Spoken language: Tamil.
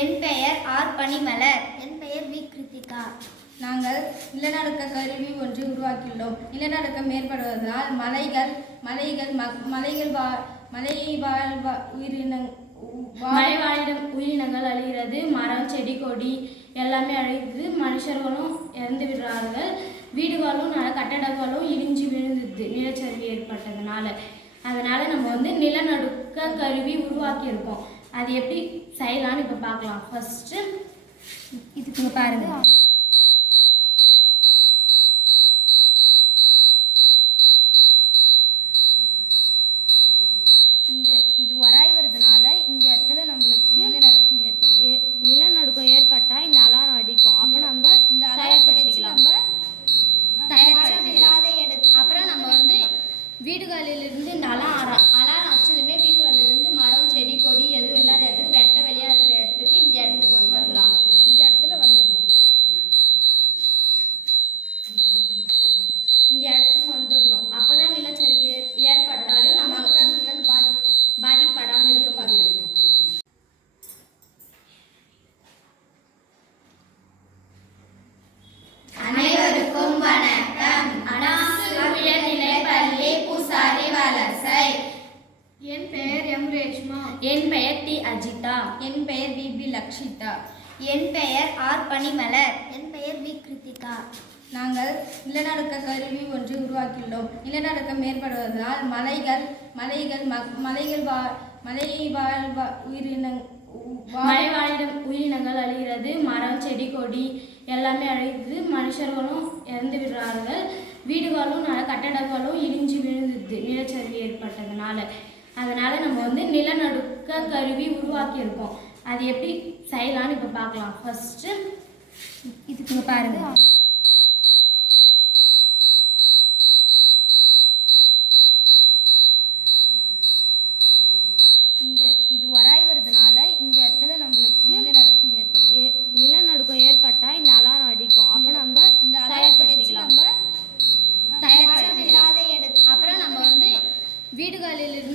என் பெயர் ஆர் பனிமலர். என் பெயர் வி கிருத்திகா. நாங்கள் நிலநடுக்க கருவி ஒன்று உருவாக்கியுள்ளோம். நிலநடுக்கம் ஏற்படுவதனால் மலை வாழிடம் உயிரினங்கள் அழிகிறது. மரம், செடி, கொடி எல்லாமே அழிந்து மனுஷர்களும் இறந்து விடுறார்கள். வீடுகளும் கட்டடங்களும் இடிஞ்சு விழுந்துது நிலச்சரிவு ஏற்பட்டதுனால. அதனால் நம்ம நிலநடுக்க கருவி உருவாக்கியிருக்கோம். அது எப்படி செய்யலான்னு இப்போ பார்க்கலாம். ஃபஸ்ட்டு இதுக்கு பாருங்கள். இது வராய்வதுனால இந்த இடத்துல நம்மளுக்கு நிலநடுக்கம் ஏற்பட்டால் இந்த அலாரம் அடிக்கும். அப்போ நம்ம தயார்படுத்திக்கலாம். அப்புறம் நம்ம வீடுகளிலிருந்து இந்த அலாரம் அடிச்சதுமே வீடுகளிலிருந்து மரம், செடி, கொடி எதுவும் இல்லாத இடத்துக்கு வெட்ட வெளியாக இருக்கிற இடத்துக்கு இந்த இடத்துக்கு வந்துடலாம். இந்த இடத்துல வந்துடணும். இந்த இடத்துக்கு வந்துடணும். அப்போ தான் நிலச்சரிவு ஏற்பட்டாலும் நம்ம பாதிப்படாமல் இருக்க முடியும். அனைவருக்கும் வணக்கம். அனாசு உயர்நிலைப்பள்ளி பூசாரி வலசை. என் பெயர் எம் ரேஷ்மா. என் பெயர் டி அஜிதா. என் பெயர் பிபி லக்ஷிதா. என் பெயர் ஆர் பனிமலர். என் பெயர் வி கிருத்திகா. நாங்கள் நிலநடுக்க கருவி ஒன்று உருவாக்கியுள்ளோம். நிலநடுக்கம் ஏற்படுவதனால் மலை வாழிடம் உயிரினங்கள் அழிகிறது. மரம், செடி, கொடி எல்லாமே அழிந்து மனுஷர்களும் இறந்து விடுறார்கள். வீடுகளும் கட்டடங்களும் இடிஞ்சு விழுந்துது நிலச்சரிவு ஏற்பட்டதுனால. அதனால் நம்ம நிலநடுக்க கருவி உருவாக்கியிருக்கோம். அது எப்படி செய்யலான்னு இப்போ பார்க்கலாம். ஃபஸ்ட்டு இதுக்கு பாருங்கள். இது வராய்வதுனால இந்த இடத்துல நம்மளுக்கு நிலநடுக்கம் ஏற்பட்டால் இந்த அலாரம் அடிக்கும். அப்போ நம்ம தயார்படுத்திக்கலாம். அப்புறம் நம்ம வீடுகளிலிருந்து